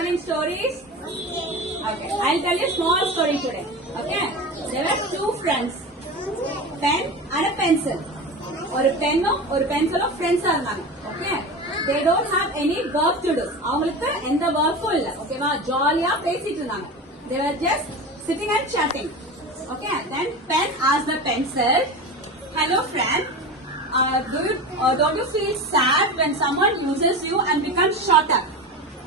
listening stories? Okay. I'll tell you a small story today. Okay. There were two friends. Pen and a pencil. ஒரு பென்னும் ஒரு பென்சிலும் ஃப்ரெண்ட்ஸா இருந்தாங்க. Okay. They don't have any work to do. அவங்களுக்கு எந்த ஒர்க்கும் இல்ல. ஓகேவா? ஜாலியா பேசிட்டு இருந்தாங்க. They were just sitting and chatting. Okay. Then pen asked the pencil, "Hello friend, don't you feel sad when someone uses you and becomes shorter?"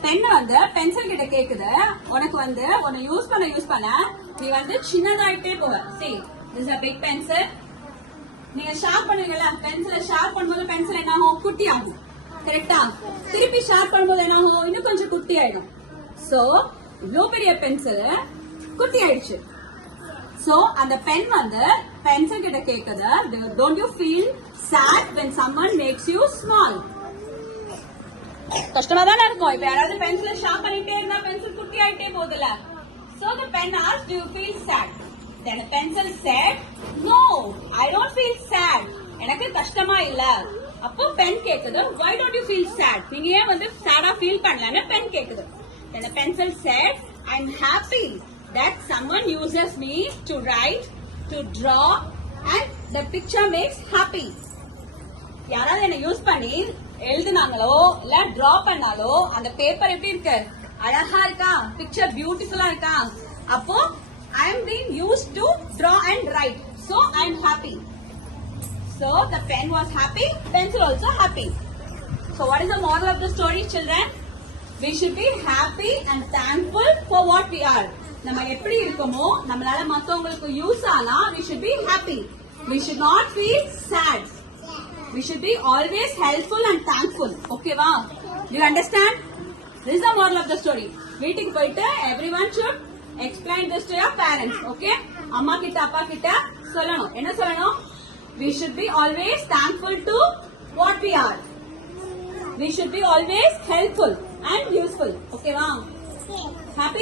Pen வந்து pencil கிட்ட கேக்குது, உனக்கு வந்து உன்னை யூஸ் பண்ண நீ வந்து சின்னதாயிட்டே போவ. See, this is a big pencil. நீங்க ஷார்ப் பண்ணுவீங்கல்ல, பென்சிலை ஷார்ப் பண்ணும்போது பென்சில் என்ன ஆகும்? குட்டி ஆகும். கரெக்டா? திருப்பி ஷார்ப் பண்ணும்போது என்ன ஆகும்? இன்னும் கொஞ்சம் குட்டி ஆயிடும். சோ இவ்வளவு பெரிய பென்சில் குட்டி ஆயிடுச்சு. சோ அந்த பென் வந்து பென்சில் கிட்ட கேக்குது, don't you feel sad when someone makes you small? கஷ்டமா தானே இருக்கும். இப்ப யாராவது பென்சிலை ஷார்ப் பண்ணிட்டே இருந்தா பென்சில் குட்டி ஆயிட்டே போகுதுல. So the pen asked, "Do you feel sad?" Then the pencil said, "No, I don't feel sad. எனக்கு கஷ்டமா இல்ல." அப்போ பென் கேக்குது, "Why don't you feel sad?" நீங்க ஏன் வந்து சாடா ஃபீல் பண்ணலன்னு பென் கேக்குது. Then the pencil said, "I'm happy that someone uses me to write, to draw, and the picture makes happy." யாராவது என்ன யூஸ் பண்ணி எழுதுனாங்களோ இல்ல டிரா பண்ணாலோ அந்த பேப்பர் எப்படி இருக்கு? அழகா இருக்கா? பிக்சர் பியூட்டிஃபுல்லா இருக்கா? அப்போ I am being used to draw and write, so I am happy. So the pen was happy, pencil also happy. So what is the moral of the story, children? We should be happy and thankful for what we are. நம்ம எப்படி இருக்கோமோ நம்மளால மத்தவங்களுக்கு யூஸ் ஆனா we should be happy. We should not feel sad. We should be always helpful and thankful. Okay va? Do you understand? This is the moral of the story. வீட்டுக்கு போயிட்டு everyone should explain this to your parents. Okay? அம்மா கிட்ட அப்பா கிட்ட சொல்லணும். என்ன சொல்லணும்? We should be always thankful to what we are. We should be always helpful and useful. Okay va? Happy